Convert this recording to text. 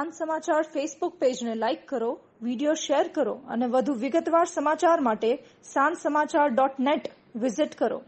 સાંજ સમાચાર ફેસબુક પેજને લાઇક કરો, વિડીયો શેર કરો અને વધુ વિગતવાર સમાચાર માટે sanssamachar.net વિઝિટ કરો.